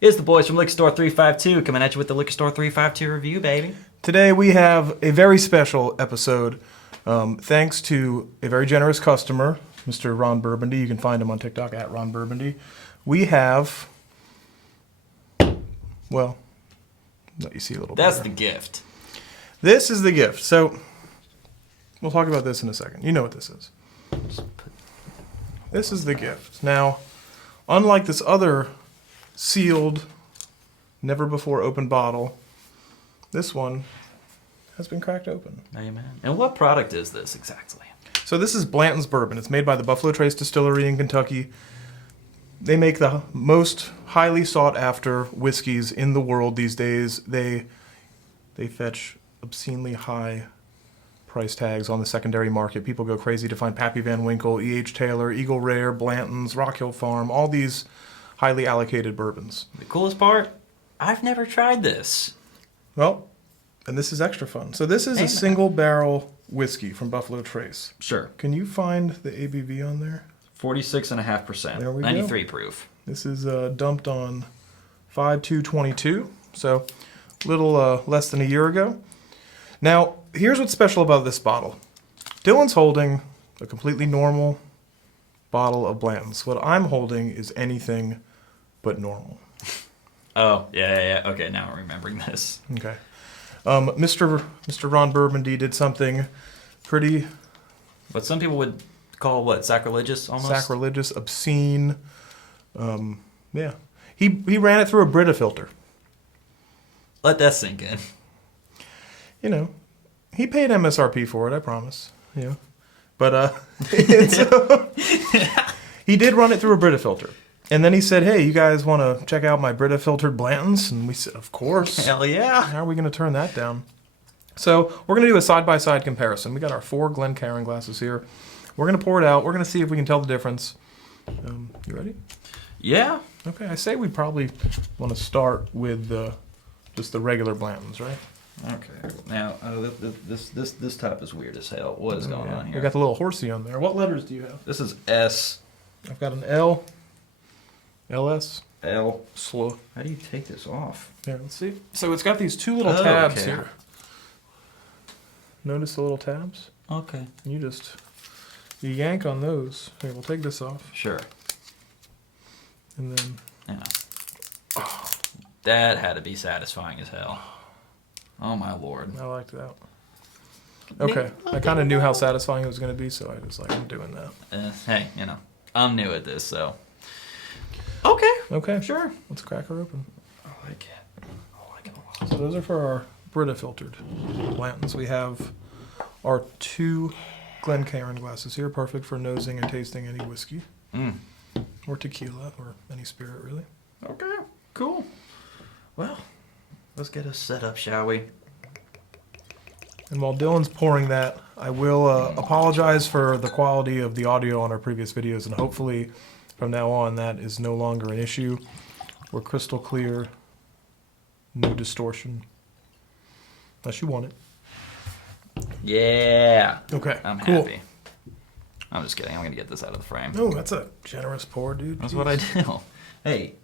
It's the boys from Liquor Store 352 coming at you with the Liquor Store 352 review, baby. Today we have a very special episode. Thanks to a very generous customer, Mr. Ron Burgundy. You can find him on TikTok at Ron Burgundy. We have, well, let you see a little bit. That's the gift. This is the gift. So we'll talk about this in a second. You know what this is. This is the gift. Now, unlike this other sealed, never before opened bottle, this one has been cracked open. Amen. And what product is this exactly? So this is Blanton's Bourbon. It's made by the Buffalo Trace Distillery in Kentucky. They make the most highly sought after whiskeys in the world these days. They fetch obscenely high price tags on the secondary market. People go crazy to find Pappy Van Winkle, E.H. Taylor, Eagle Rare, Blanton's, Rock Hill Farm, all these highly allocated bourbons. The coolest part, I've never tried this. Well, and this is extra fun. So this is a single barrel whiskey from Buffalo Trace. Sure. Can you find the ABV on there? 46.5%. There we 93 go. proof. This is dumped on 5/2/22, so a little less than a year ago. Now, here's what's special about this bottle. Dylan's holding a completely normal bottle of Blanton's. What I'm holding is anything but normal. Oh, yeah. Okay, now I'm remembering this. Okay. Mr. Ron Burgundy did something pretty What some people would call, what, sacrilegious almost? sacrilegious, obscene. Yeah. He ran it through a Brita filter. Let that sink in. You know, he paid MSRP for it, I promise. Yeah. But he did run it through a Brita filter. And then he said, hey, you guys want to check out my Brita filtered Blantons? And we said, of course. Hell yeah. How are we going to turn that down? So we're going to do a side-by-side comparison. We got our 4 Glencairn glasses here. We're going to pour it out. We're going to see if we can tell the difference. You ready? Yeah. Okay, I say we probably want to start with just the regular Blantons, right? Okay. Now, this type is weird as hell. What is going on here? We got the little horsey on there. What letters do you have? This is S. I've got an L, LS, L. slow. How do you take this off? Here, let's see. So it's got these 2 little Oh, tabs okay. here. Notice the little tabs? Okay. You yank on those. Here, we'll take this off. Sure. And then, Yeah. That had to be satisfying as hell. Oh my lord. I liked that. Okay, I kind of knew how satisfying it was going to be, so I was like, I'm doing that. Hey, I'm new at this, so. Okay. Okay, Sure. let's crack her open. I like it. I like it a lot. So those are for our Brita filtered Blantons. We have our 2 Glencairn glasses here, perfect for nosing and tasting any whiskey. Or tequila, or any spirit, really. Okay. Cool. Well, let's get us set up, shall we? And while Dylan's pouring that, I will apologize for the quality of the audio on our previous videos, and hopefully from now on that is no longer an issue. We're crystal clear, no distortion, unless you want it. Yeah. Okay, I'm cool. happy. I'm just kidding. I'm going to get this out of the frame. Oh, that's a generous pour, dude. That's Jeez. what I do. Hey.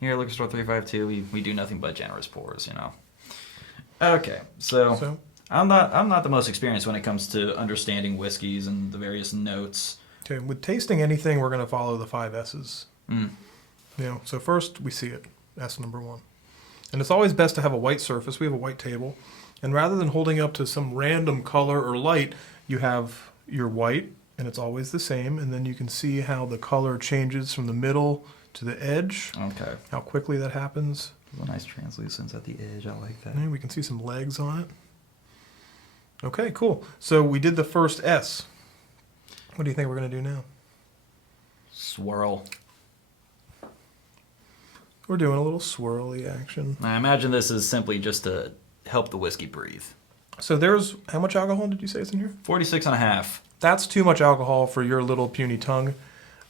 Here at Liquor Store 352, we do nothing but generous pours, Okay, so I'm not the most experienced when it comes to understanding whiskeys and the various notes. Okay, with tasting anything, we're going to follow the 5 S's. So first we see it, S number 1. And it's always best to have a white surface. We have a white table. And rather than holding up to some random color or light, you have your white, and it's always the same. And then you can see how the color changes from the middle to the edge. Okay. How quickly that happens. A nice translucence at the edge. I like that. And we can see some legs on it. Okay, cool. So we did the first S. What do you think we're going to do now? Swirl. We're doing a little swirly action. I imagine this is simply just to help the whiskey breathe. So there's, how much alcohol did you say is in here? 46.5. That's too much alcohol for your little puny tongue.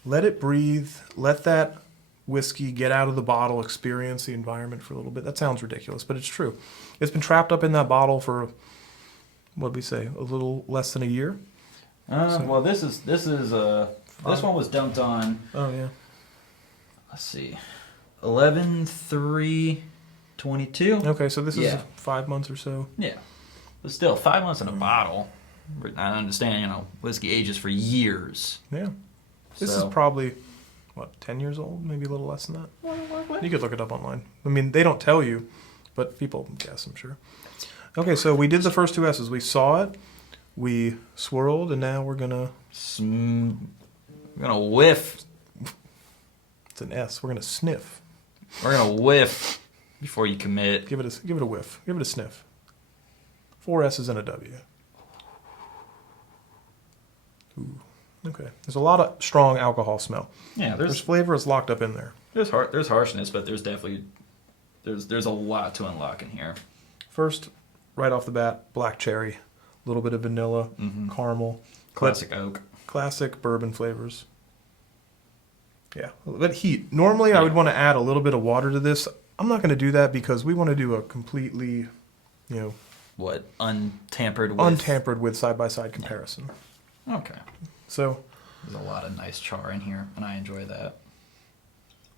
Let it breathe. Let that whiskey get out of the bottle, experience the environment for a little bit. That sounds ridiculous, but it's true. It's been trapped up in that bottle for, what did we say, a little less than a year? Well, this one was dumped on. Oh, yeah. let's see, 11/3/22. Okay, so this is 5 months or so. Yeah, but still 5 months in a bottle. I understand, whiskey ages for years. Yeah, this is probably 10 years old, maybe a little less than that. You could look it up online. I mean, they don't tell you, but people guess, I'm sure. Okay, so we did the first two S's. We saw it, we swirled, and now we're gonna whiff. It's an S. We're gonna sniff. We're gonna whiff before you commit. Give it a whiff. Give it a sniff. 4 S's and a W. Ooh. Okay. There's a lot of strong alcohol smell. Yeah, there's flavor is locked up in there. There's harshness, but there's definitely there's a lot to unlock in here. First, right off the bat, black cherry, a little bit of vanilla, caramel, Classic oak. Classic bourbon flavors. Yeah, a little bit of heat. Normally, I would want to add a little bit of water to this. I'm not going to do that because we want to do a completely, untampered with side-by-side comparison. Okay. So there's a lot of nice char in here, and I enjoy that.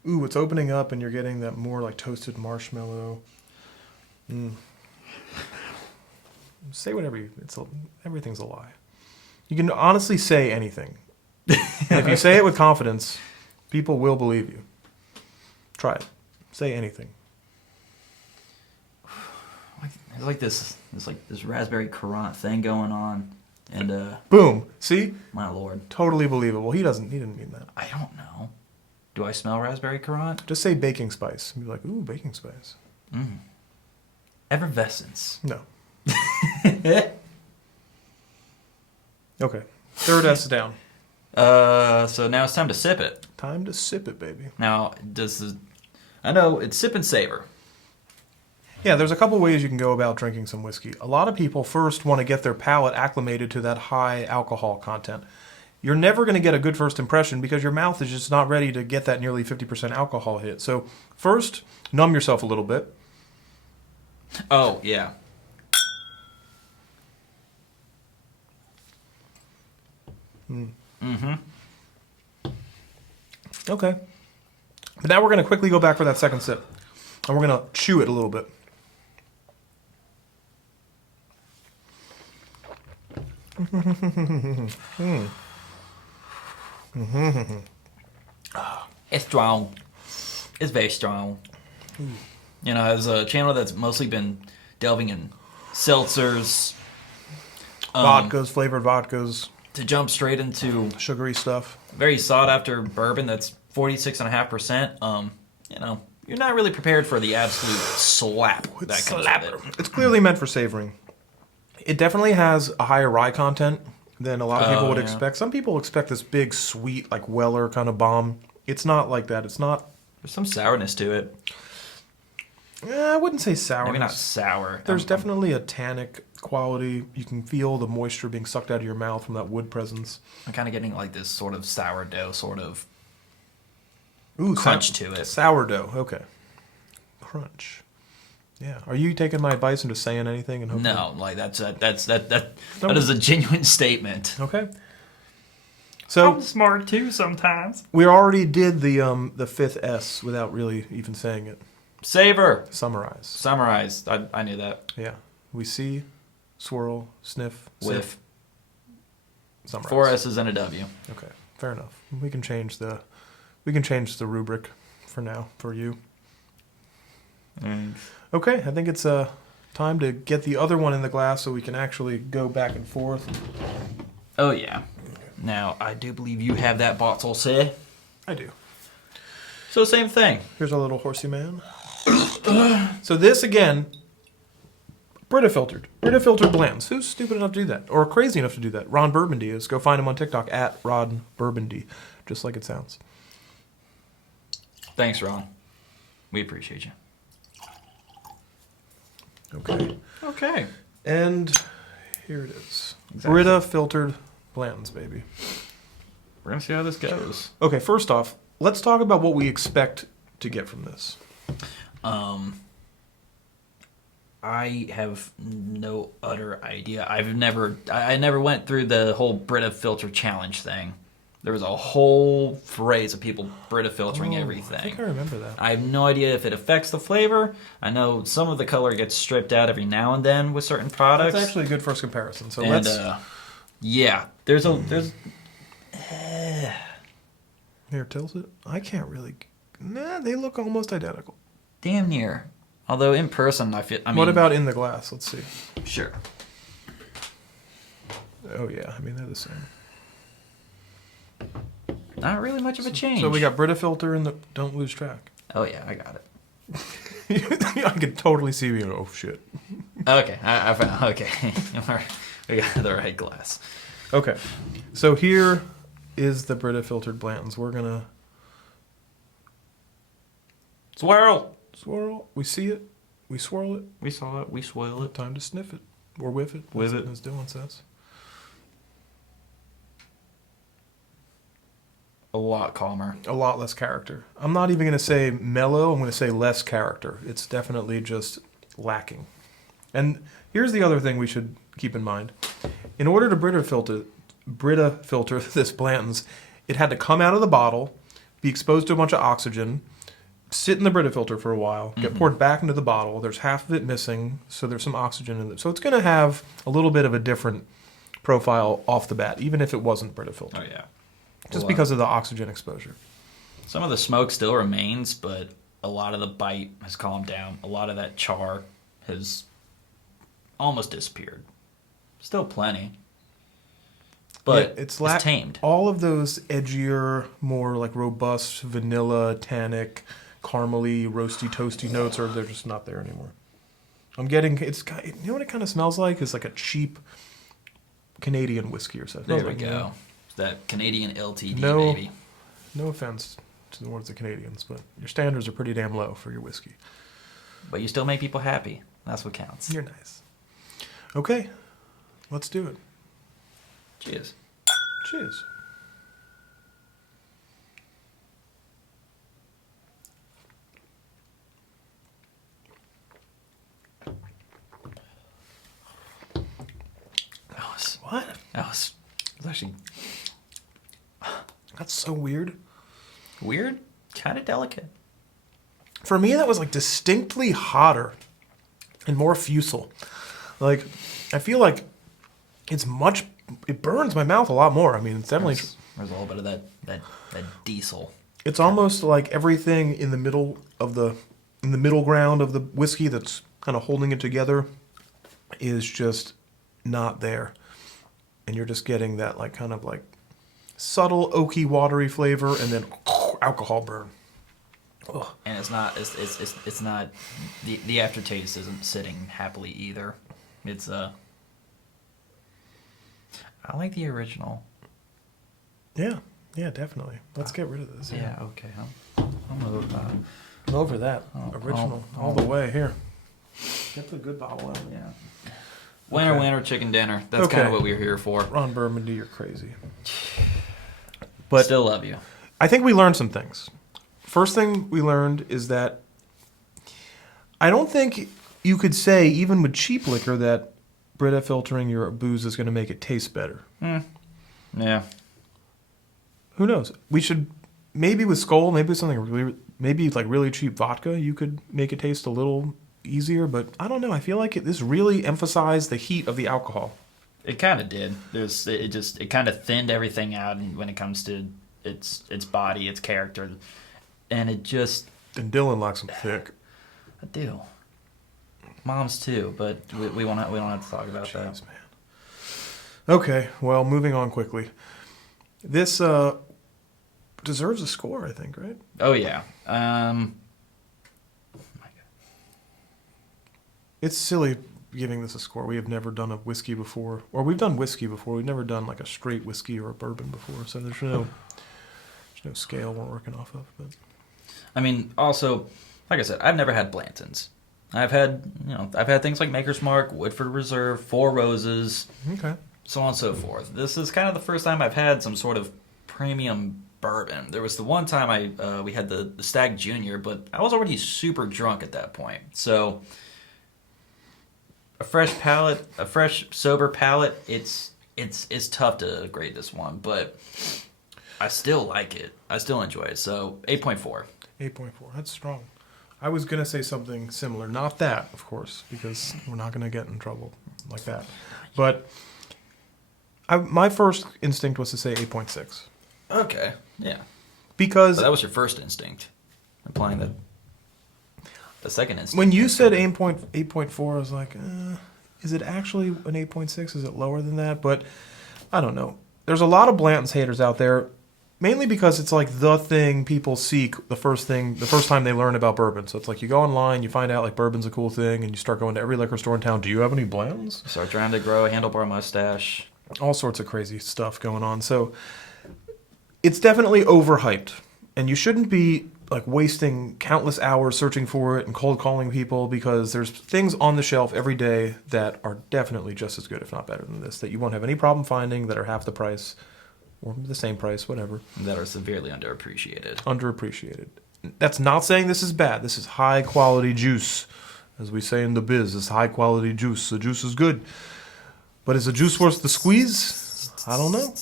Ooh, it's opening up, and you're getting that more like toasted marshmallow. Say whatever everything's a lie. You can honestly say anything. And if you say it with confidence, people will believe you. Try it. Say anything. There's like this raspberry currant thing going on, and boom. See? My lord. Totally believable. He didn't mean that. I don't know. Do I smell raspberry currant? Just say baking spice. And be like, ooh, baking spice. Effervescence. No. Okay. Third S down. So now it's time to sip it. Time to sip it, baby. Now, I know it's sip and savor. Yeah, there's a couple ways you can go about drinking some whiskey. A lot of people first want to get their palate acclimated to that high alcohol content. You're never going to get a good first impression because your mouth is just not ready to get that nearly 50% alcohol hit. So first, numb yourself a little bit. Oh, yeah. Okay. But now we're going to quickly go back for that second sip. And we're going to chew it a little bit. It's strong. It's very strong. As a channel that's mostly been delving in seltzers, flavored vodkas, to jump straight into sugary stuff, very sought after bourbon that's 46.5%. You're not really prepared for the absolute slap that comes with it. It's clearly meant for savoring. It definitely has a higher rye content than a lot of people would expect. Some people expect this big, sweet, like Weller kind of bomb. It's not like that. It's not. There's some sourness to it. I wouldn't say sour. Maybe not sour. There's definitely a tannic quality. You can feel the moisture being sucked out of your mouth from that wood presence. I'm kind of getting like this sort of sourdough sort of crunch to it. Sourdough. Okay. Crunch. Yeah. Are you taking my advice and just saying anything? And no, like that is a genuine statement. Okay. So I'm smart too sometimes. We already did the fifth S without really even saying it. Savor. Summarize. I knew that. Yeah. We see, swirl, sniff, whiff. Summarize. 4 S's and a W. Okay. Fair enough. We can change the rubric for now for you. Okay, I think it's time to get the other one in the glass so we can actually go back and forth. Oh, yeah. Now, I do believe you have that bottle, sir. I do. So, same thing. Here's our little horsey man. So this, again, Brita filtered Blantons. Who's stupid enough to do that? Or crazy enough to do that? Ron Burgundy is. Go find him on TikTok, @Ron Burgundy. Just like it sounds. Thanks, Ron. We appreciate you. Okay. And here it is. Exactly. Brita filtered Blantons, baby. We're going to see how this goes. Okay, first off, let's talk about what we expect to get from this. I have no utter idea. I never went through the whole Brita filter challenge thing. There was a whole phrase of people Brita filtering everything. I think I remember that. I have no idea if it affects the flavor. I know some of the color gets stripped out every now and then with certain products. That's actually a good first comparison. So and, let's. Yeah, there's. Here, tilt it. I can't really. Nah, they look almost identical. Damn near. Although in person, I mean, what about in the glass? Let's see. Sure. Oh yeah, I mean they're the same. Not really much of a change. So we got Brita filter and the don't lose track. Oh yeah, I got it. I can totally see you. Oh shit. Okay, I found. Okay, we got the right glass. Okay, so here is the Brita filtered Blantons. We're gonna swirl. We see it. We swirl it. We saw it. We swirl it. Time to sniff it or whiff it. Whiff it, as Dylan says. A lot calmer. A lot less character. I'm not even going to say mellow. I'm going to say less character. It's definitely just lacking. And here's the other thing we should keep in mind. In order to Brita filter this Blanton's, it had to come out of the bottle, be exposed to a bunch of oxygen, sit in the Brita filter for a while, get poured back into the bottle. There's half of it missing, so there's some oxygen in it. So it's going to have a little bit of a different profile off the bat, even if it wasn't Brita filter. Oh, yeah. Just because of the oxygen exposure. Some of the smoke still remains, but a lot of the bite has calmed down. A lot of that char has almost disappeared. Still plenty. But yeah, it's tamed. All of those edgier, more like robust, vanilla, tannic, caramely, roasty, toasty notes they're just not there anymore. I'm getting, you know what it kind of smells like? It's like a cheap Canadian whiskey or something. There we go. That Canadian LTD, no, baby. No offense towards the Canadians, but your standards are pretty damn low for your whiskey. But you still make people happy. That's what counts. You're nice. Okay, let's do it. Cheers. Cheers. That was actually... That's so weird. Weird? Kind of delicate. For me, that was like distinctly hotter and more fusel. Like, I feel like it burns my mouth a lot more. I mean, it's definitely... There's a little bit of that diesel. It's almost like everything in the middle ground of the whiskey that's kind of holding it together is just not there. And you're just getting that like kind of like subtle oaky watery flavor and then alcohol burn. Ugh. And it's not the aftertaste isn't sitting happily either. It's I like the original. Yeah, definitely. Let's get rid of this. Yeah, okay. I'm over that original all the way here. Get the good bottle out. Yeah. Winner, chicken dinner. That's kind of what we're here for. Ron Burgundy, you're crazy. But still love you. I think we learned some things. First thing we learned is that I don't think you could say, even with cheap liquor, that Brita filtering your booze is going to make it taste better. Yeah. Who knows? We should, maybe with Skoal, maybe with something really, maybe like really cheap vodka, you could make it taste a little easier, but I don't know. I feel like this really emphasized the heat of the alcohol. It kind of did. It kind of thinned everything out when it comes to its body, its character, and it just. And Dylan likes them thick. I do. Moms too, but we don't have to talk about that. Man. Okay, well, moving on quickly. This deserves a score, I think, right? Oh yeah. It's silly giving this a score. We have never done a whiskey before. Or we've done whiskey before. We've never done like a straight whiskey or a bourbon before. So there's no scale we're working off of. But I mean, also, like I said, I've never had Blantons. I've had things like Maker's Mark, Woodford Reserve, Four Roses, so on and so forth. This is kind of the first time I've had some sort of premium bourbon. There was the one time we had the Stag Junior, but I was already super drunk at that point. So a fresh sober palate, it's tough to grade this one, but I still like it. I still enjoy it. So 8.4. 8.4. That's strong. I was going to say something similar. Not that, of course, because we're not going to get in trouble like that. But my first instinct was to say 8.6. Okay. Yeah. Because So that was your first instinct. Applying the second instinct. when you said 8.4, I was like, is it actually an 8.6? Is it lower than that? But I don't know. There's a lot of Blanton's haters out there, mainly because it's like the thing people seek the first time they learn about bourbon. So it's like you go online, you find out like bourbon's a cool thing, and you start going to every liquor store in town. Do you have any Blantons? Start trying to grow a handlebar mustache. All sorts of crazy stuff going on. So it's definitely overhyped, and you shouldn't be like wasting countless hours searching for it and cold calling people, because there's things on the shelf every day that are definitely just as good, if not better than this, that you won't have any problem finding, that are half the price or the same price, whatever. That are severely underappreciated. Underappreciated. That's not saying this is bad. This is high quality juice. As we say in the biz, it's high quality juice. The juice is good. But is the juice worth the squeeze? I don't know.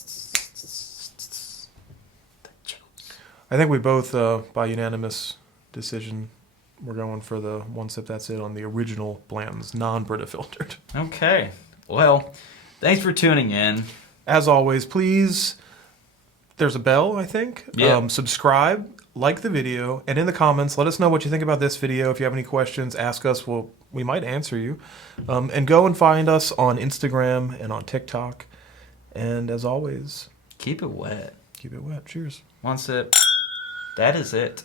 I think we both, by unanimous decision, we're going for the one sip, that's it, on the original Blanton's, non-Brita filtered. Okay. Well, thanks for tuning in. As always, please, there's a bell, I think. Yeah. Subscribe, like the video, and in the comments, let us know what you think about this video. If you have any questions, ask us. We might answer you. And go and find us on Instagram and on TikTok. And as always, Keep it wet. keep it wet. Cheers. One sip. That is it.